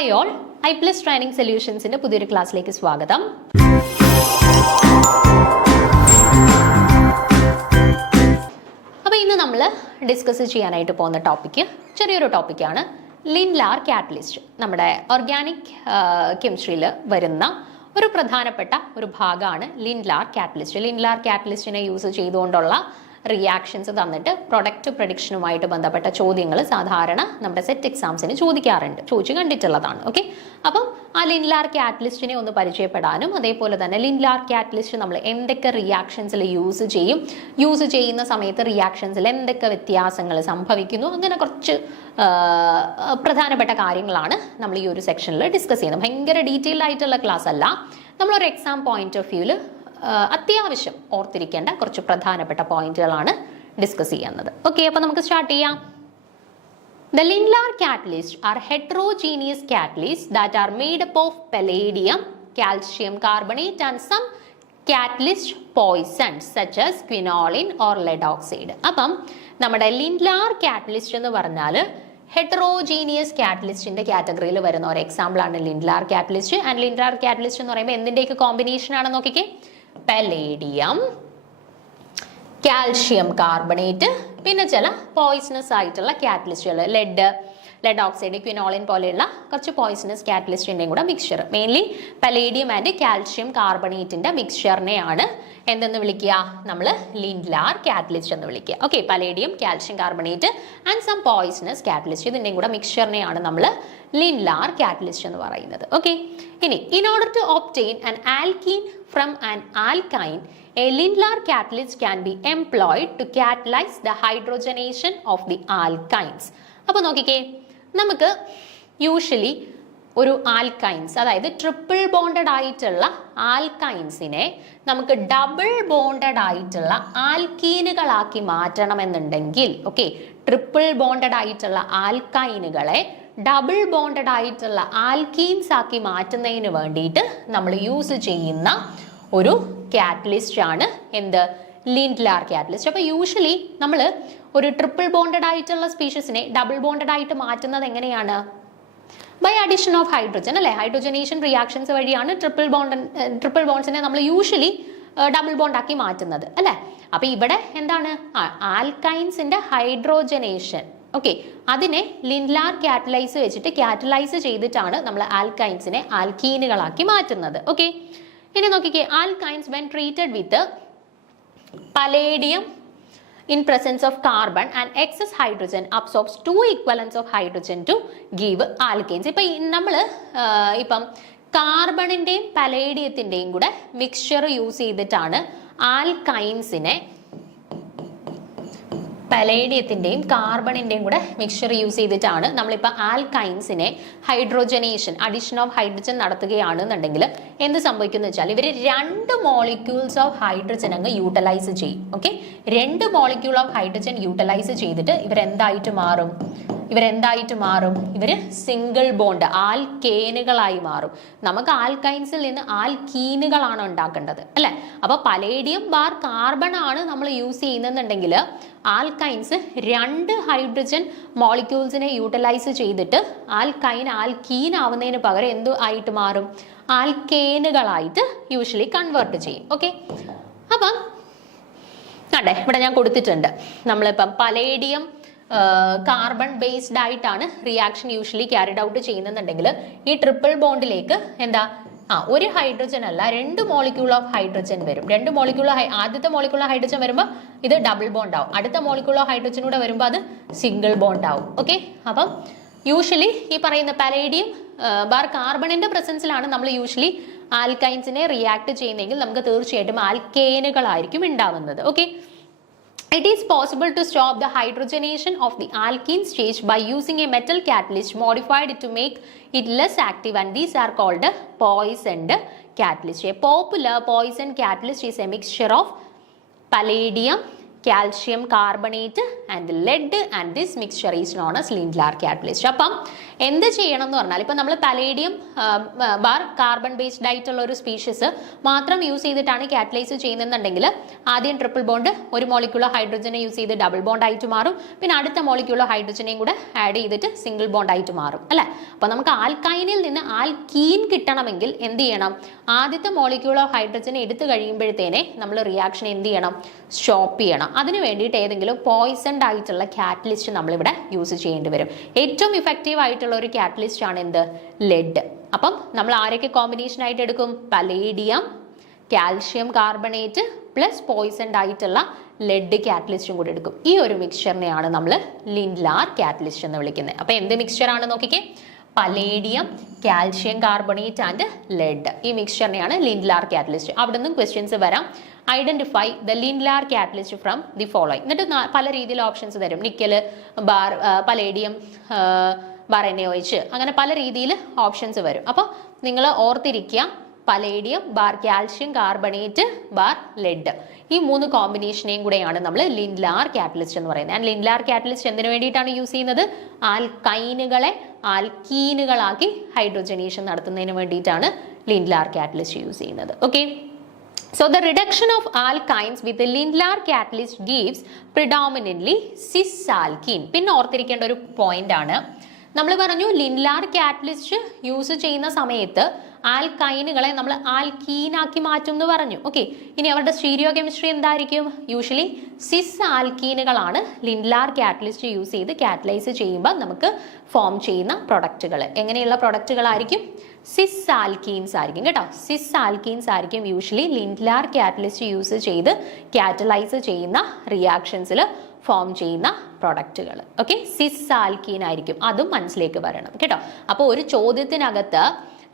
Hi all, I plus training സൊല്യൂഷൻസിന്റെ പുതിയൊരു ക്ലാസ്സിലേക്ക് സ്വാഗതം. അപ്പോൾ ഇന്ന് നമ്മൾ ഡിസ്കസ് ചെയ്യാനായിട്ട് പോകുന്ന ടോപ്പിക്ക് ചെറിയൊരു ടോപ്പിക്കാണ്, ലിൻലാർ കാറ്റലിസ്റ്റ്. നമ്മുടെ ഓർഗാനിക് കെമിസ്ട്രിയിൽ വരുന്ന ഒരു പ്രധാനപ്പെട്ട ഒരു ഭാഗമാണ് ലിൻലാർ കാറ്റലിസ്റ്റ്. ലിൻലാർ കാറ്റലിസ്റ്റിനെ യൂസ് ചെയ്തുകൊണ്ടുള്ള റിയാക്ഷൻസ് തന്നിട്ട് പ്രൊഡക്റ്റ് പ്രഡിക്ഷനുമായിട്ട് ബന്ധപ്പെട്ട ചോദ്യങ്ങൾ സാധാരണ നമ്മുടെ സെറ്റ് എക്സാംസിന് ചോദിച്ചു കണ്ടിട്ടുള്ളതാണ്. ഓക്കെ, അപ്പം ആ ലിൻലാർ കാറ്റലിസ്റ്റിനെ ഒന്ന് പരിചയപ്പെടാനും അതേപോലെ തന്നെ ലിൻലാർ കാറ്റലിസ്റ്റ് നമ്മൾ എന്തൊക്കെ റിയാക്ഷൻസിൽ യൂസ് ചെയ്യുന്ന സമയത്ത് റിയാക്ഷൻസിൽ എന്തൊക്കെ വ്യത്യാസങ്ങൾ സംഭവിക്കുന്നു, അങ്ങനെ കുറച്ച് പ്രധാനപ്പെട്ട കാര്യങ്ങളാണ് നമ്മൾ ഈ ഒരു സെക്ഷനിൽ ഡിസ്കസ് ചെയ്യുന്നത്. ഭയങ്കര ഡീറ്റെയിൽഡ് ആയിട്ടുള്ള ക്ലാസ് അല്ല, നമ്മളൊരു എക്സാം പോയിന്റ് ഓഫ് വ്യൂവിൽ അത്യാവശ്യം ഓർത്തിരിക്കേണ്ട കുറച്ച് പ്രധാനപ്പെട്ട പോയിന്റുകളാണ് ഡിസ്കസ് ചെയ്യുന്നത്. ഓക്കെ, അപ്പോൾ നമുക്ക് സ്റ്റാർട്ട് ചെയ്യാം. The Lindlar catalysts are heterogeneous catalysts that are made up of palladium, calcium carbonate and some catalyst poisons such as quinoline or lead oxide. അപ്പം നമ്മുടെ ലിൻലാർ കാറ്റലിസ്റ്റ് എന്ന് പറഞ്ഞാൽ ഹെറ്ററോജീനിയസ് കാറ്റലിസ്റ്റിന്റെ കാറ്റഗറിയിൽ വരുന്ന ഒരു എക്സാമ്പിൾ ആണ് ലിൻലാർ കാറ്റലിസ്റ്റ്. ആൻഡ് ലിൻലാർ കാറ്റലിസ്റ്റ് എന്ന് പറയുമ്പോൾ എന്തിന്റെയൊക്കെ കോമ്പിനേഷൻ ആണെന്ന് നോക്കിക്കേ. പലേഡിയം, കാൽഷ്യം കാർബണേറ്റ്, പിന്നെ ചില പോയിസണസ് ആയിട്ടുള്ള കാറ്റലിസ്റ്റുകൾ, ലെഡ് ഓക്സൈഡ്, ക്വിനോളിൻ പോലെയുള്ള കുറച്ച് പോയിസണസ് കാറ്റലിസ്റ്റിൻ്റെയും കൂടെ mixture. Mainly palladium and calcium കാർബണേറ്റിന്റെ മിക്സ്ചറിനെയാണ് എന്തെന്ന് വിളിക്കുക, നമ്മൾ ലിൻലാർ കാറ്റലിസ്റ്റ് എന്ന് വിളിക്കുക. Okay, palladium, calcium carbonate and some poisonous catalyst, ഇതിൻ്റെയും കൂടെ മിക്സ്ചറിനെയാണ് നമ്മൾ ലിൻലാർ കാറ്റലിസ്റ്റ് എന്ന് പറയുന്നത്. ഓക്കെ, ഇനി in order to obtain an alkene from an alkyne, a Lindlar catalyst can be employed to catalyze the hydrogenation of the alkynes. അപ്പോൾ നോക്കിക്കേ, നമുക്ക് usually ഒരു ആൽക്കൈൻസ്, അതായത് ട്രിപ്പിൾ ബോണ്ടഡ് ആയിട്ടുള്ള ആൽക്കൈൻസിനെ നമുക്ക് ഡബിൾ ബോണ്ടഡ് ആയിട്ടുള്ള ആൽക്കീനുകളാക്കി മാറ്റണമെന്നുണ്ടെങ്കിൽ, ഓക്കെ, ട്രിപ്പിൾ ബോണ്ടഡ് ആയിട്ടുള്ള ആൽക്കൈനുകളെ double bonded ആയിട്ടുള്ള ആൽക്കീൻസ് ആക്കി മാറ്റുന്നതിന് വേണ്ടിയിട്ട് നമ്മൾ യൂസ് ചെയ്യുന്ന ഒരു കാറ്റലിസ്റ്റ് ആണ് എന്ത്, ലിൻലാർ കാറ്റലിസ്റ്റ്. അപ്പോൾ യൂഷ്വലി നമ്മൾ ഒരു ട്രിപ്പിൾ ബോണ്ടഡ് ആയിട്ടുള്ള സ്പീഷീസിനെ ഡബിൾ ബോണ്ടഡ് ആയിട്ട് മാറ്റുന്നത് എങ്ങനെയാണ്? ബൈ അഡീഷൻ ഓഫ് ഹൈഡ്രജൻ, അല്ലെ? ഹൈഡ്രജനേഷൻ റിയാക്ഷൻസ് വഴിയാണ് ട്രിപ്പിൾ ബോണ്ട്സിനെ നമ്മൾ യൂഷ്വലി ഡബിൾ ബോണ്ട് ആക്കി മാറ്റുന്നത്, അല്ലെ? അപ്പൊ ഇവിടെ എന്താണ്, ആൽക്കൈൻസിന്റെ ഹൈഡ്രോജനേഷൻ, ഓക്കെ, അതിനെ ലിൻലാർ കാറ്റലൈസ് ചെയ്തിട്ടാണ് നമ്മൾ ആൽക്കൈൻസിനെ ആൽക്കീനുകളാക്കി മാറ്റുന്നത്. ഓക്കെ, ഇനി നോക്കിക്കേ, alkynes when treated with palladium in presence of carbon and excess hydrogen absorbs 2 equivalents of hydrogen to give alkanes. ഇപ്പം കാർബണിന്റെയും പലേഡിയത്തിന്റെയും കൂടെ മിക്സ്ചർ യൂസ് ചെയ്തിട്ടാണ് ആൽക്കൈൻസിനെ, പലേഡിയത്തിന്റെയും കാർബണിന്റെയും കൂടെ മിക്സ്ചർ യൂസ് ചെയ്തിട്ടാണ് നമ്മളിപ്പോൾ ആൽക്കൈൻസിനെ ഹൈഡ്രോജനേഷൻ, അഡീഷൻ ഓഫ് ഹൈഡ്രജൻ നടത്തുകയാണെന്നുണ്ടെങ്കിൽ എന്ത് സംഭവിക്കുന്നു വെച്ചാൽ ഇവർ 2 മോളിക്യൂൾസ് ഓഫ് ഹൈഡ്രജൻ അങ്ങ് യൂട്ടിലൈസ് ചെയ്യും. Okay, 2 molecule of hydrogen utilise ചെയ്തിട്ട് ഇവരെന്തായിട്ട് മാറും? ഇവർ സിംഗിൾ ബോണ്ട് ആൽക്കേനുകളായി മാറും. നമുക്ക് ആൽക്കൈൻസിൽ നിന്ന് ആൽക്കീനുകളാണ് ഉണ്ടാക്കേണ്ടത്, അല്ലെ? അപ്പൊ പലേഡിയം ബാർ കാർബൺ ആണ് നമ്മൾ യൂസ് ചെയ്യുന്നുണ്ടെങ്കിൽ ആൽക്കൈൻസ് 2 ഹൈഡ്രജൻ മോളിക്യൂൾസിനെ യൂട്ടിലൈസ് ചെയ്തിട്ട് ആൽക്കീൻ ആവുന്നതിന് പകരം എന്തു ആയിട്ട് മാറും? ആൽക്കേനുകളായിട്ട് യൂഷ്വലി കൺവേർട്ട് ചെയ്യും. ഓക്കെ, അപ്പം അതെ, ഇവിടെ ഞാൻ കൊടുത്തിട്ടുണ്ട്. നമ്മളിപ്പം പലേഡിയം കാർബൺ ബേസ്ഡ് ആയിട്ടാണ് റിയാക്ഷൻ യൂഷ്വലി ക്യാരിഡ് ഔട്ട് ചെയ്യുന്നുണ്ടെങ്കിൽ ഈ ട്രിപ്പിൾ ബോണ്ടിലേക്ക് എന്താ, ഒരു ഹൈഡ്രജൻ അല്ല 2 മോളിക്യൂൾ ഓഫ് ഹൈഡ്രജൻ വരും. 2 മോളിക്യൂൾ, ആദ്യത്തെ മോളിക്യൂൾ ഓഫ് ഹൈഡ്രജൻ വരുമ്പോൾ ഇത് ഡബിൾ ബോണ്ട് ആവും, അടുത്ത മോളിക്യൂൾ ഓഫ് ഹൈഡ്രജൻ കൂടെ വരുമ്പോൾ അത് സിംഗിൾ ബോണ്ട് ആവും. ഓക്കെ, അപ്പം യൂഷ്വലി ഈ പറയുന്ന പലേഡിയം ബാർ കാർബണിന്റെ പ്രസൻസിലാണ് നമ്മൾ യൂഷ്വലി ആൽക്കൈൻസിനെ റിയാക്ട് ചെയ്യുന്നതെങ്കിൽ നമുക്ക് തീർച്ചയായിട്ടും ആൽക്കേനുകളായിരിക്കും ഉണ്ടാവുന്നത്. Okay, it is possible to stop the hydrogenation of the alkene stage by using a metal catalyst modified to make it less active, and these are called poisoned catalyst. A popular poison catalyst is a mixture of palladium, calcium carbonate and lead and this mixture is known as Lindlar catalyst. അപ്പം എന്ത് ചെയ്യണം എന്ന് പറഞ്ഞാൽ ഇപ്പം നമ്മൾ palladium bar carbon based ആയിട്ടുള്ള ഒരു species മാത്രം യൂസ് ചെയ്തിട്ടാണ് കാറ്റലൈസ് ചെയ്യുന്നുണ്ടെങ്കിൽ ആദ്യം ട്രിപ്പിൾ ബോണ്ട് ഒരു മോളിക്യൂളർ ഹൈഡ്രജനെ യൂസ് ചെയ്ത് ഡബിൾ ബോണ്ട് ആയിട്ട് മാറും. പിന്നെ അടുത്ത മോളിക്യൂളർ ഹൈഡ്രജനെയും കൂടെ ആഡ് ചെയ്തിട്ട് സിംഗിൾ ബോണ്ട് ആയിട്ട് മാറും അല്ലേ. അപ്പോൾ നമുക്ക് ആൽക്കൈനിൽ നിന്ന് ആൽക്കീൻ കിട്ടണമെങ്കിൽ എന്ത് ചെയ്യണം? ആദ്യത്തെ മോളിക്യൂളർ ഹൈഡ്രജൻ എടുത്തു കഴിയുമ്പോഴത്തേനെ നമ്മൾ റിയാക്ഷൻ എന്ത് ചെയ്യണം? സ്റ്റോപ്പ് ചെയ്യണം. അതിന് വേണ്ടിയിട്ട് ഏതെങ്കിലും പോയിസൺഡ് ആയിട്ടുള്ള കാറ്റലിസ്റ്റ് നമ്മളിവിടെ യൂസ് ചെയ്യേണ്ടി വരും. ഏറ്റവും ഇഫക്റ്റീവ് ആയിട്ടുള്ള ഒരു കാറ്റലിസ്റ്റ് ആണ് എന്ത്? ലെഡ്. അപ്പം നമ്മൾ ആരൊക്കെ കോമ്പിനേഷൻ ആയിട്ട് എടുക്കും? Palladium, calcium carbonate plus poisoned ആയിട്ടുള്ള ലെഡ് കാറ്റലിസ്റ്റും കൂടി എടുക്കും. ഈ ഒരു മിക്സ്ചറിനെയാണ് നമ്മൾ ലിൻഡ്ലാർ കാറ്റലിസ്റ്റ് എന്ന് വിളിക്കുന്നത്. അപ്പൊ എന്ത് മിക്സ്ചർ ആണ് നോക്കിക്കേ? Palladium, calcium carbonate and lead. ഈ മിക്സ്ചറിനെയാണ് ലിൻഡ്ലാർ കാറ്റലിസ്റ്റ്. അവിടെ നിന്നും ക്വസ്റ്റ്യൻസ് വരാം. Identify the Lindlar catalyst from the following. എന്നിട്ട് പല രീതിയിൽ ഓപ്ഷൻസ് തരും. Nickel bar palladium bar NaOH അങ്ങനെ പല രീതിയിൽ ഓപ്ഷൻസ് വരും. അപ്പോൾ നിങ്ങൾ ഓർത്തിരിക്കുക, palladium bar calcium carbonate bar lead, ഈ 3 കോമ്പിനേഷനെയും കൂടെയാണ് നമ്മൾ ലിൻഡ്ലാർ കാറ്റലിസ്റ്റ് എന്ന് പറയുന്നത്. ആൻഡ് ലിൻഡ്ലാർ കാറ്റലിസ്റ്റ് എന്തിനു വേണ്ടിയിട്ടാണ് യൂസ് ചെയ്യുന്നത്? ആൽക്കൈനുകളെ ആൽക്കീനുകളാക്കി ഹൈഡ്രോജനേഷൻ നടത്തുന്നതിന് വേണ്ടിയിട്ടാണ് ലിൻഡ്ലാർ കാറ്റലിസ്റ്റ് യൂസ് ചെയ്യുന്നത്. Okay, so the reduction of alkynes with the Lindlar catalyst gives predominantly cis alkene. പിന്നെ ഓർത്തിരിക്കേണ്ട ഒരു പോയിന്റ് ആണ്, നമ്മൾ പറഞ്ഞു ലിൻഡ്ലാർ കാറ്റലിസ്റ്റ് യൂസ് ചെയ്യുന്ന സമയത്ത് ആൽക്കൈനുകളെ നമ്മൾ ആൽക്കീനാക്കി മാറ്റും എന്ന് പറഞ്ഞു. ഓക്കെ, ഇനി അവരുടെ സ്റ്റീരിയോ കെമിസ്ട്രി എന്തായിരിക്കും? യൂഷ്വലി സിസ് ആൽക്കീനുകളാണ് ലിൻഡ്ലാർ കാറ്റലിസ്റ്റ് യൂസ് ചെയ്ത് കാറ്റലൈസ് ചെയ്യുമ്പോൾ നമുക്ക് ഫോം ചെയ്യുന്ന പ്രൊഡക്റ്റുകൾ. എങ്ങനെയുള്ള പ്രൊഡക്റ്റുകളായിരിക്കും? സിസ് ആൽക്കീൻസ് ആയിരിക്കും കേട്ടോ. സിസ് ആൽക്കീൻസ് ആയിരിക്കും യൂഷ്വലി ലിൻഡ്ലാർ കാറ്റലിസ്റ്റ് യൂസ് ചെയ്ത് കാറ്റലൈസ് ചെയ്യുന്ന റിയാക്ഷൻസിൽ ഫോം ചെയ്യുന്ന പ്രൊഡക്റ്റുകൾ. ഓക്കെ, സിസ് ആൽക്കീൻ ആയിരിക്കും. അതും മനസ്സിലേക്ക് വരണം കേട്ടോ. അപ്പോൾ ഒരു ചോദ്യത്തിനകത്ത്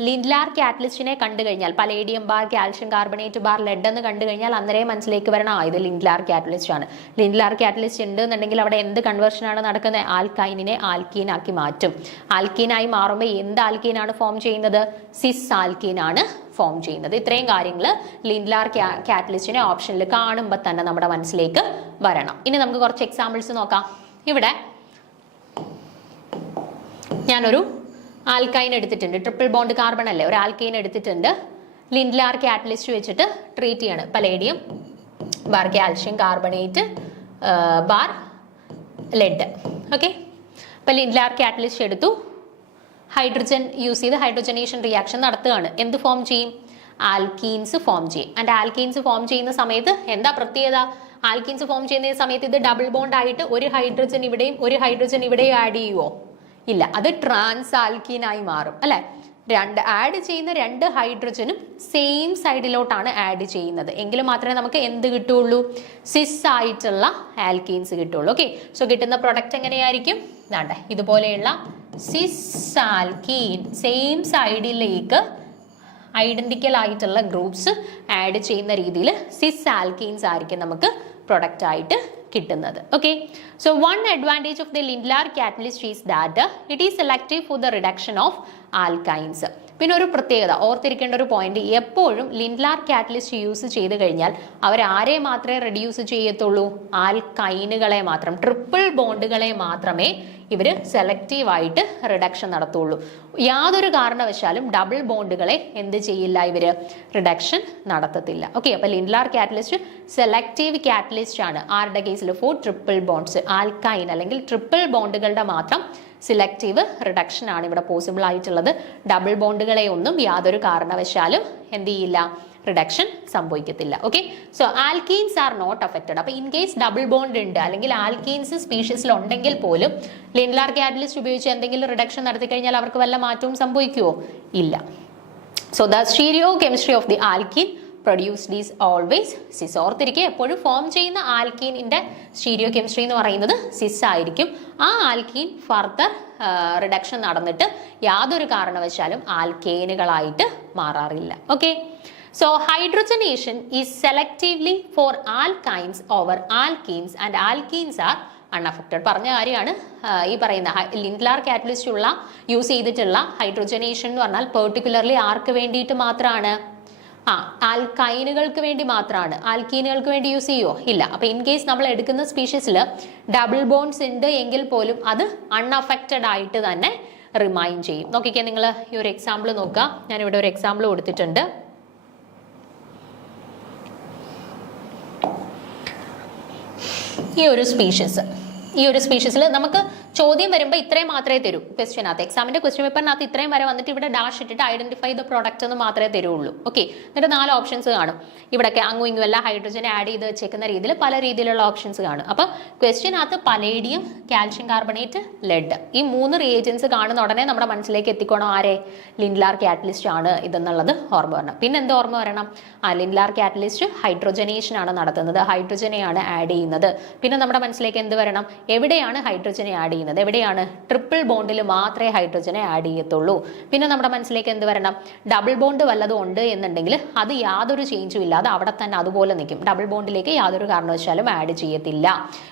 ലിൻഡ്ലാർ കാറ്റലിസ്റ്റിനെ കണ്ടു കഴിഞ്ഞാൽ palladium bar calcium carbonate bar lead എന്ന് കണ്ടു കഴിഞ്ഞാൽ അന്നേരം മനസ്സിലേക്ക് വരണം ഇത് ലിൻഡ്ലാർ കാറ്റലിസ്റ്റ് ആണ്. ലിൻഡ്ലാർ കാറ്റലിസ്റ്റ് ഉണ്ട് എന്നുണ്ടെങ്കിൽ അവിടെ എന്ത് കൺവേർഷനാണ് നടക്കുന്നത്? ആൽക്കൈനിനെ ആൽക്കീൻ ആക്കി മാറ്റും. ആൽക്കീനായി മാറുമ്പോൾ എന്ത് ആൽക്കീനാണ് ഫോം ചെയ്യുന്നത്? സിസ് ആൽക്കീൻ ആണ് ഫോം ചെയ്യുന്നത്. ഇത്രയും കാര്യങ്ങൾ ലിൻഡ്ലാർ കാറ്റലിസ്റ്റിനെ ഓപ്ഷനിൽ കാണുമ്പോൾ തന്നെ നമ്മുടെ മനസ്സിലേക്ക് വരണം. ഇനി നമുക്ക് കുറച്ച് എക്സാമ്പിൾസ് നോക്കാം. ഇവിടെ ഞാനൊരു ആൽക്കൈൻ എടുത്തിട്ടുണ്ട്, ട്രിപ്പിൾ ബോണ്ട് കാർബൺ അല്ലേ, ഒരു ആൽക്കൈൻ എടുത്തിട്ടുണ്ട്. ലിൻഡ്ലാർ കാറ്റലിസ്റ്റ് വെച്ചിട്ട് ട്രീറ്റ് ചെയ്യാണ്. Palladium bar calcium carbonate bar lead. Okay, അപ്പോൾ ലിൻഡ്ലാർ കാറ്റലിസ്റ്റ് എടുത്തു, ഹൈഡ്രജൻ യൂസ് ചെയ്ത് ഹൈഡ്രോജനേഷൻ റിയാക്ഷൻ നടത്തുകയാണ്. എന്ത് ഫോം ചെയ്യും? ആൽക്കീൻസ് ഫോം ചെയ്യും. ആൻഡ് ആൽക്കീൻസ് ഫോം ചെയ്യുന്ന സമയത്ത് എന്താ പ്രത്യേകത? ആൽക്കീൻസ് ഫോം ചെയ്യുന്ന സമയത്ത് ഇത് ഡബിൾ ബോണ്ട് ആയിട്ട് ഒരു ഹൈഡ്രജൻ ഇവിടെയും ഒരു ഹൈഡ്രജൻ ഇവിടെയും ആഡ് ചെയ്യുമോ? ഇല്ല, അത് ട്രാൻസ് ആൽക്കീനായി മാറും അല്ലെ. ആഡ് ചെയ്യുന്ന 2 ഹൈഡ്രജനും സെയിം സൈഡിലോട്ടാണ് ആഡ് ചെയ്യുന്നത്. എങ്കിൽ മാത്രമേ നമുക്ക് എന്ത് കിട്ടുള്ളൂ? സിസ് ആയിട്ടുള്ള ആൽക്കീൻസ് കിട്ടുള്ളൂ. ഓക്കെ, സോ കിട്ടുന്ന പ്രൊഡക്റ്റ് എങ്ങനെയായിരിക്കും? വേണ്ടേ, ഇതുപോലെയുള്ള സിസ് ആൽക്കീൻ സെയിം സൈഡിലേക്ക് ഐഡന്റിക്കൽ ആയിട്ടുള്ള ഗ്രൂപ്പ്സ് ആഡ് ചെയ്യുന്ന രീതിയിൽ സിസ് ആൽക്കീൻസ് ആയിരിക്കും നമുക്ക് പ്രൊഡക്റ്റ് ആയിട്ട് കിട്ടുന്നത്. Okay, so one advantage of the Lindlar catalyst is that it is selective for the reduction of alkynes. പിന്നെ ഒരു പ്രത്യേകത ഓർത്തിരിക്കേണ്ട ഒരു പോയിന്റ്, എപ്പോഴും ലിൻഡ്ലാർ കാറ്റലിസ്റ്റ് യൂസ് ചെയ്ത് കഴിഞ്ഞാൽ അവർ ആരെ മാത്രമേ റെഡ്യൂസ് ചെയ്യത്തുള്ളൂ? ആൽക്കൈനുകളെ മാത്രം, ട്രിപ്പിൾ ബോണ്ടുകളെ മാത്രമേ ഇവർ സെലക്റ്റീവായിട്ട് റിഡക്ഷൻ നടത്തുള്ളൂ. യാതൊരു കാരണവശാലും ഡബിൾ ബോണ്ടുകളെ എന്ത് ചെയ്യില്ല, ഇവർ റിഡക്ഷൻ നടത്തത്തില്ല. ഓക്കെ, അപ്പോൾ ലിൻഡ്ലാർ കാറ്റലിസ്റ്റ് സെലക്റ്റീവ് കാറ്റലിസ്റ്റ് ആണ്. ആരുടെ കേസിൽ? ഫോർ ട്രിപ്പിൾ ബോണ്ട്സ്, ആൽക്കൈൻ അല്ലെങ്കിൽ ട്രിപ്പിൾ ബോണ്ടുകളുടെ മാത്രം സെലക്റ്റീവ് റിഡക്ഷൻ ആണ് ഇവിടെ പോസിബിൾ ആയിട്ടുള്ളത്. ഡബിൾ ബോണ്ടുകളെ ഒന്നും യാതൊരു കാരണവശാലും എന്ത് ചെയ്യില്ല, റിഡക്ഷൻ സംഭവിക്കത്തില്ല. Okay, so alkenes are not affected. അപ്പോൾ ഇൻ കേസ് ഡബിൾ ബോണ്ട് ഉണ്ട് അല്ലെങ്കിൽ ആൽക്കീൻസ് സ്പീഷീസിൽ ഉണ്ടെങ്കിൽ പോലും ലിൻഡ്ലാർ കാറ്റലിസ്റ്റ് ഉപയോഗിച്ച് എന്തെങ്കിലും റിഡക്ഷൻ നടത്തി കഴിഞ്ഞാൽ അവർക്ക് വല്ല മാറ്റവും സംഭവിക്കുമോ? ഇല്ല. So the stereo chemistry of the alkene produced is always സിസ്. ഓർത്തിരിക്കുക, എപ്പോഴും ഫോം ചെയ്യുന്ന ആൽക്കീനിന്റെ സ്റ്റീരിയോ കെമിസ്ട്രി എന്ന് പറയുന്നത് സിസ് ആയിരിക്കും. ആ ആൽക്കീൻ ഫർദർ റിഡക്ഷൻ നടന്നിട്ട് യാതൊരു കാരണവശാലും ആൽക്കേനുകളായിട്ട് മാറാറില്ല. Okay, so hydrogenation is selectively for alkynes over alkenes and alkenes are unaffected. പറഞ്ഞ കാര്യമാണ് ഈ പറയുന്ന ലിൻഡ്ലാർ കാറ്റലിസ്റ്റ് യൂസ് ചെയ്തിട്ടുള്ള ഹൈഡ്രോജനേഷൻ എന്ന് പറഞ്ഞാൽ പെർട്ടിക്കുലർലി ആർക്ക് വേണ്ടിയിട്ട് മാത്രമാണ്? ആൽക്കൈനുകൾക്ക് വേണ്ടി മാത്രമാണ്, ആൽക്കീനുകൾക്ക് വേണ്ടി യൂസ് ചെയ്യുമോ? ഇല്ല. അപ്പൊ ഇൻ കേസ് നമ്മൾ എടുക്കുന്ന സ്പീഷീസിൽ ഡബിൾ ബോൺസ് ഉണ്ട് എങ്കിൽ പോലും അത് അൺഅഫക്റ്റഡ് ആയിട്ട് തന്നെ റിമൈൻ ചെയ്യും. നോക്കിക്കേ, നിങ്ങൾ ഈ ഒരു എക്സാമ്പിൾ നോക്കുക. ഞാനിവിടെ ഒരു എക്സാമ്പിൾ കൊടുത്തിട്ടുണ്ട്. ഈ ഒരു സ്പീഷീസിൽ നമുക്ക് ചോദ്യം വരുമ്പോൾ ഇത്രയും മാത്രമേ തരൂ. ക്വസ്റ്റ്യനകത്ത് എക്സാമിന്റെ ക്വസ്റ്റ്യൻ പേപ്പറിനകത്ത് ഇത്രയും വരെ വന്നിട്ട് ഇവിടെ ഡാഷ് ഇട്ടിട്ട് ഐഡന്റിഫൈ ദ പ്രോഡക്റ്റ് എന്ന് മാത്രമേ തരുള്ളൂ. ഓക്കെ, എന്നിട്ട് 4 ഓപ്ഷൻസ് കാണും. ഇവിടെയൊക്കെ അങ്ങും ഇങ്ങും എല്ലാം ഹൈഡ്രജൻ ആഡ് ചെയ്ത് വെച്ചേക്കുന്ന രീതിയിൽ പല രീതിയിലുള്ള ഓപ്ഷൻസ് കാണും. അപ്പോൾ ക്വസ്റ്റ്യനകത്ത് പലേഡിയം, കാൽഷ്യം കാർബണേറ്റ്, ലെഡ് ഈ 3 റിയേജൻസ് കാണുന്ന ഉടനെ നമ്മുടെ മനസ്സിലേക്ക് എത്തിക്കോണം ആരെ? ലിൻഡ്ലാർ കാറ്റലിസ്റ്റ് ആണ് ഇതെന്നുള്ളത് ഓർമ്മ വരണം. പിന്നെ എന്ത് ഓർമ്മ വരണം? ലിൻഡ്ലാർ കാറ്റലിസ്റ്റ് ഹൈഡ്രോജനേഷൻ ആണ് നടത്തുന്നത്, ഹൈഡ്രജനെയാണ് ആഡ് ചെയ്യുന്നത്. പിന്നെ നമ്മുടെ മനസ്സിലേക്ക് എന്ത് വരണം? എവിടെയാണ് ഹൈഡ്രജനെ ആഡ് ചെയ്യുന്നത്? എവിടെയാണ്? ട്രിപ്പിൾ ബോണ്ടിൽ മാത്രമേ ഹൈഡ്രജനെ ആഡ് ചെയ്യത്തുള്ളൂ. പിന്നെ നമ്മുടെ മനസ്സിലേക്ക് എന്ത് വരണം? ഡബിൾ ബോണ്ട് വല്ലതും ഉണ്ട് എന്നുണ്ടെങ്കിൽ അത് യാതൊരു ചേഞ്ചും ഇല്ലാതെ അവിടെ തന്നെ അതുപോലെ നിൽക്കും. ഡബിൾ ബോണ്ടിലേക്ക് യാതൊരു കാരണവശാലും ആഡ് ചെയ്യത്തില്ല.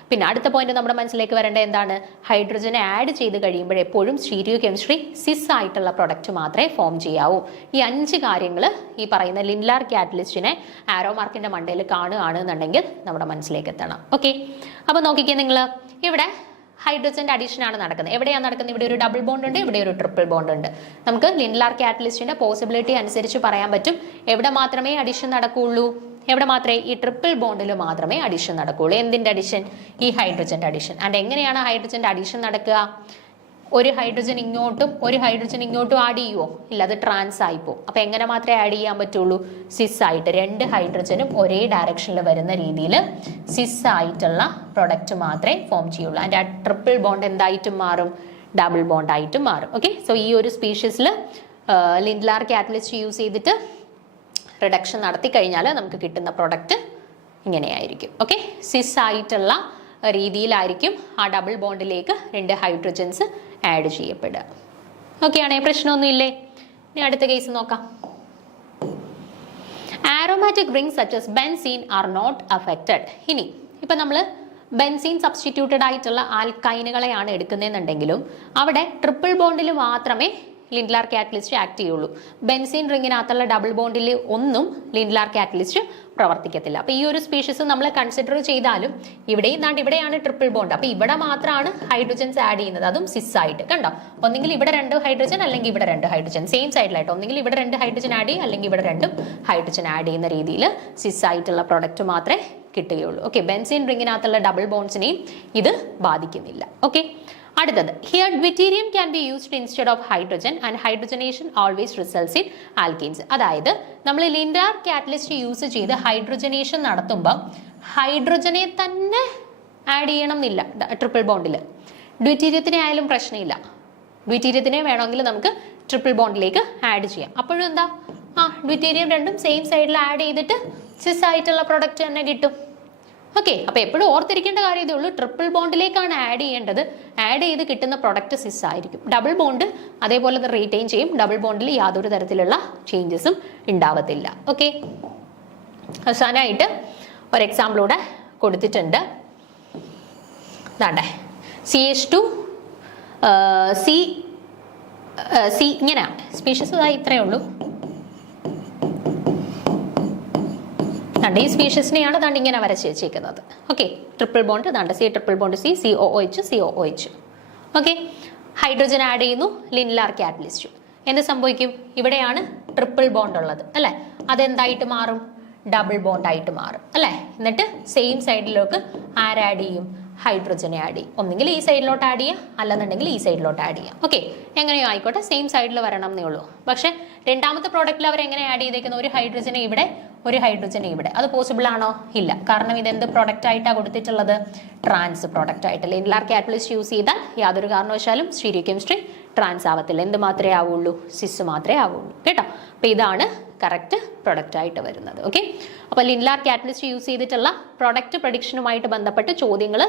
പിന്നെ അടുത്ത പോയിന്റ് നമ്മുടെ മനസ്സിലേക്ക് വരേണ്ടത് എന്താണ്? ഹൈഡ്രജനെ ആഡ് ചെയ്ത് കഴിയുമ്പോൾ എപ്പോഴും സ്റ്റീരിയോ കെമിസ്ട്രി സിസ് ആയിട്ടുള്ള പ്രൊഡക്റ്റ് മാത്രമേ ഫോം ചെയ്യാവൂ. ഈ 5 കാര്യങ്ങൾ ഈ പറയുന്ന ലിൻഡ്ലാർ കാറ്റലിസ്റ്റിനെ ആരോ മാർക്കിന്റെ മണ്ടയിൽ കാണുകയാണെന്നുണ്ടെങ്കിൽ നമ്മുടെ മനസ്സിലേക്ക് എത്തണം. ഓക്കെ, അപ്പൊ നോക്കിക്കേ, നിങ്ങൾ ഇവിടെ ഹൈഡ്രജന്റെ അഡീഷൻ ആണ് നടക്കുന്നത്. എവിടെയാണ് നടക്കുന്നത്? ഇവിടെ ഒരു ഡബിൾ ബോണ്ട് ഉണ്ട്, ഇവിടെ ഒരു ട്രിപ്പിൾ ബോണ്ട് ഉണ്ട്. നമുക്ക് ലിൻഡ്ലാർ കാറ്റലിസ്റ്റിന്റെ പോസിബിലിറ്റി അനുസരിച്ച് പറയാൻ പറ്റും എവിടെ മാത്രമേ അഡീഷൻ നടക്കുകയുള്ളൂ, എവിടെ മാത്രമേ? ഈ ട്രിപ്പിൾ ബോണ്ടിൽ മാത്രമേ അഡീഷൻ നടക്കുകയുള്ളൂ. എന്തിന്റെ അഡീഷൻ? ഈ ഹൈഡ്രജന്റെ അഡീഷൻ. ആൻഡ് എങ്ങനെയാണ് ഹൈഡ്രജന്റെ അഡീഷൻ നടക്കുക? ഒരു ഹൈഡ്രജൻ ഇങ്ങോട്ടും ഒരു ഹൈഡ്രജൻ ഇങ്ങോട്ടും ആഡ് ചെയ്യുമോ? ഇല്ല, അത് ട്രാൻസ് ആയിപ്പോ. അപ്പൊ എങ്ങനെ മാത്രമേ ആഡ് ചെയ്യാൻ പറ്റുള്ളൂ? സിസ് ആയിട്ട് 2 ഹൈഡ്രജനും ഒരേ ഡയറക്ഷനിൽ വരുന്ന രീതിയിൽ സിസ് ആയിട്ടുള്ള പ്രൊഡക്റ്റ് മാത്രമേ ഫോം ചെയ്യുള്ളൂ. ആൻഡ് ആ ട്രിപ്പിൾ ബോണ്ട് എന്തായിട്ടും മാറും? ഡബിൾ ബോണ്ട് ആയിട്ടും മാറും. ഓക്കെ, സോ ഈ ഒരു സ്പീഷീസിൽ ലിൻഡ്ലാർ കാറ്റലിസ്റ്റ് യൂസ് ചെയ്തിട്ട് റിഡക്ഷൻ നടത്തി കഴിഞ്ഞാൽ നമുക്ക് കിട്ടുന്ന പ്രൊഡക്റ്റ് ഇങ്ങനെയായിരിക്കും. ഓക്കെ, സിസ് ആയിട്ടുള്ള രീതിയിലായിരിക്കും ആ ഡബിൾ ബോണ്ടിലേക്ക് 2 ഹൈഡ്രജൻസ് ആഡ് ചെയ്യപ്പെടുക. ഓക്കെ ആണേ, പ്രശ്നമൊന്നുമില്ലേ? ഇനി അടുത്ത കേസ് നോക്കാം. Aromatic rings such as benzene are not affected. ഇനി ഇപ്പം നമ്മൾ ബെൻസീൻ സബ്സ്റ്റിറ്റ്യൂട്ടഡ് ആയിട്ടുള്ള ആൽക്കൈനുകളെയാണ് എടുക്കുന്നതെന്നുണ്ടെങ്കിലും അവിടെ ട്രിപ്പിൾ ബോണ്ടിൽ മാത്രമേ ലിൻഡ്ലാർ കാറ്റലിസ്റ്റ് ആക്ട് ചെയ്യുള്ളൂ. ബെൻസീൻ റിങ്ങിനകത്തുള്ള ഡബിൾ ബോണ്ടിൽ ഒന്നും ലിൻഡ്ലാർ കാറ്റലിസ്റ്റ് പ്രവർത്തിക്കത്തില്ല. അപ്പൊ ഈ ഒരു സ്പീഷീസ് നമ്മൾ കൺസിഡർ ചെയ്താലും ഇവിടെയാണ് ട്രിപ്പിൾ ബോണ്ട്. അപ്പൊ ഇവിടെ മാത്രമാണ് ഹൈഡ്രജൻസ് ആഡ് ചെയ്യുന്നത്, അതും സിസ് ആയിട്ട്. കണ്ടോ? ഒന്നെങ്കിൽ ഇവിടെ 2 ഹൈഡ്രജൻ അല്ലെങ്കിൽ ഇവിടെ 2 ഹൈഡ്രജൻ സെയിം സൈഡിലായിട്ട്, ഒന്നെങ്കിൽ ഇവിടെ 2 ഹൈഡ്രജൻ ആഡ് ചെയ്യും അല്ലെങ്കിൽ ഇവിടെ 2 ഹൈഡ്രജൻ ആഡ് ചെയ്യുന്ന രീതിയിൽ സിസ് ആയിട്ടുള്ള പ്രൊഡക്റ്റ് മാത്രമേ കിട്ടുകയുള്ളൂ. ഓക്കെ, ബെൻസീൻ റിങ്ങിനകത്തുള്ള ഡബിൾ ബോണ്ട്സിനെയും ഇത് ബാധിക്കുന്നില്ല. ഓക്കെ, അടുത്തത്, here deuterium can be used instead of hydrogen and hydrogenation always results in alkenes. അതായത് നമ്മൾ ലിൻഡ്ലാർ കാറ്റലിസ്റ്റ് യൂസ് ചെയ്ത് ഹൈഡ്രജനേഷൻ നടത്തുമ്പോൾ ഹൈഡ്രജനെ തന്നെ ആഡ് ചെയ്യണം എന്നില്ല ട്രിപ്പിൾ ബോണ്ടിൽ. ഡ്യൂറ്റീരിയത്തിനെ ആയാലും പ്രശ്നമില്ല, ഡ്യൂറ്റീരിയത്തിനെ വേണമെങ്കിൽ നമുക്ക് ട്രിപ്പിൾ ബോണ്ടിലേക്ക് ആഡ് ചെയ്യാം. അപ്പോഴും എന്താ? ഡ്യൂറ്റീരിയം 2ഉം സെയിം സൈഡിൽ ആഡ് ചെയ്തിട്ട് സിസ് ആയിട്ടുള്ള പ്രൊഡക്റ്റ് തന്നെ കിട്ടും. ഓക്കെ, അപ്പൊ എപ്പോഴും ഓർത്തിരിക്കേണ്ട കാര്യം ഇതേ ഉള്ളൂ, ട്രിപ്പിൾ ബോണ്ടിലേക്കാണ് ആഡ് ചെയ്യേണ്ടത്. ആഡ് ചെയ്ത് കിട്ടുന്ന പ്രൊഡക്റ്റ് സിസ് ആയിരിക്കും. ഡബിൾ ബോണ്ട് അതേപോലെ തന്നെ റീറ്റെയിൻ ചെയ്യും. ഡബിൾ ബോണ്ടിൽ യാതൊരു തരത്തിലുള്ള ചേഞ്ചസും ഉണ്ടാവത്തില്ല. ഓക്കെ, അവസാനമായിട്ട് ഒരു എക്സാമ്പിളൂടെ കൊടുത്തിട്ടുണ്ട്. ഇതാണ്ടേ, CH2 C ഇങ്ങനെയാണ് സ്പീഷീസ്. ഇത്രയേ ഉള്ളൂ. ഈ സ്പീഷീസിനെയാണ് ദാണ്ട് ഇങ്ങനെ വരച്ച് വെച്ചേക്കുന്നത്. ഓക്കെ, ട്രിപ്പിൾ ബോണ്ട് ദാണ്ട് C triple bond C, COOH COOH. Okay, hydrogen add ചെയ്യുന്നു ലിൻഡ്ലാർ കാറ്റലിസ്റ്റ്. എന്ത് സംഭവിക്കും? ഇവിടെയാണ് ട്രിപ്പിൾ ബോണ്ട് ഉള്ളത് അല്ലേ? അതെന്തായിട്ട് മാറും? ഡബിൾ ബോണ്ട് ആയിട്ട് മാറും അല്ലേ? എന്നിട്ട് സെയിം സൈഡിലേക്ക് ആഡ് ചെയ്യും? ഹൈഡ്രജനെ ആഡ് ചെയ്യും. ഒന്നെങ്കിൽ ഈ സൈഡിലോട്ട് ആഡ് ചെയ്യാം, അല്ലെന്നുണ്ടെങ്കിൽ ഈ സൈഡിലോട്ട് ആഡ് ചെയ്യാം. ഓക്കെ, എങ്ങനെയോ ആയിക്കോട്ടെ, സെയിം സൈഡിൽ വരണം എന്നേ ഉള്ളൂ. പക്ഷെ രണ്ടാമത്തെ പ്രോഡക്റ്റിൽ അവർ എങ്ങനെ ആഡ് ചെയ്തേക്കുന്ന? ഒരു ഹൈഡ്രജനെ ഇവിടെ, ഒരു ഹൈഡ്രജനെ ഇവിടെ. അത് പോസിബിൾ ആണോ? ഇല്ല. കാരണം ഇതെന്ത് പ്രോഡക്റ്റ് ആയിട്ടാണ് കൊടുത്തിട്ടുള്ളത്? ട്രാൻസ് പ്രോഡക്റ്റ് ആയിട്ട്. ലിൻഡ്ലാർ കാറ്റലിസ്റ്റ് യൂസ് ചെയ്താൽ യാതൊരു കാരണവശാലും സ്റ്റീരിയോ കെമിസ്ട്രി ട്രാൻസ് ആവത്തില്ല. എന്ത് മാത്രമേ ആവുള്ളൂ? സിസ് മാത്രമേ ആവുള്ളൂ. കേട്ടോ? അപ്പൊ ഇതാണ് കറക്റ്റ് പ്രൊഡക്റ്റ് ആയിട്ട് വരുന്നത്. ഓക്കെ, അപ്പൊ ലിൻഡ്ലാർ കാറ്റലിസ്റ്റ് യൂസ് ചെയ്തിട്ടുള്ള പ്രൊഡക്റ്റ് പ്രഡിക്ഷനുമായിട്ട് ബന്ധപ്പെട്ട് ചോദ്യങ്ങൾ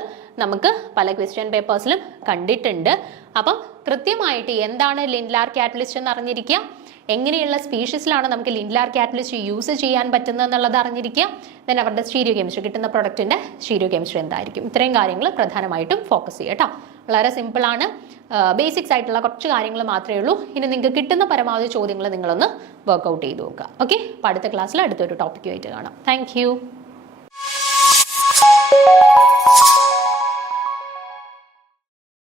നമുക്ക് പല ക്വസ്റ്റ്യൻ പേപ്പേഴ്സിലും കണ്ടിട്ടുണ്ട്. അപ്പം കൃത്യമായിട്ട് എന്താണ് ലിൻഡ്ലാർ കാറ്റലിസ്റ്റ് എന്ന് അറിഞ്ഞിരിക്കുക, എങ്ങനെയുള്ള സ്പീഷീസിലാണ് നമുക്ക് ലിൻഡ്ലാർ കാറ്റലിസ്റ്റ് യൂസ് ചെയ്യാൻ പറ്റുന്നത് എന്നുള്ളത് അറിഞ്ഞിരിക്കുക. ദെൻ അവരുടെ സ്റ്റീരിയോ കെമിസ്ട്രി, കിട്ടുന്ന പ്രൊഡക്റ്റിന്റെ സ്റ്റീരിയോ കെമിസ്ട്രി എന്തായിരിക്കും, ഇത്രയും കാര്യങ്ങൾ പ്രധാനമായിട്ടും ഫോക്കസ് ചെയ്യുക കേട്ടോ. വളരെ സിമ്പിളാണ്, ബേസിക്സ് ആയിട്ടുള്ള കുറച്ച് കാര്യങ്ങൾ മാത്രമേ ഉള്ളൂ. ഇനി നിങ്ങൾക്ക് കിട്ടുന്ന പരമാവധി ചോദ്യങ്ങൾ നിങ്ങളൊന്ന് വർക്ക്ഔട്ട് ചെയ്ത് നോക്കുക. ഓക്കെ, അപ്പോൾ അടുത്ത ക്ലാസ്സിൽ അടുത്തൊരു ടോപ്പിക്കുമായിട്ട് കാണാം. Thank you.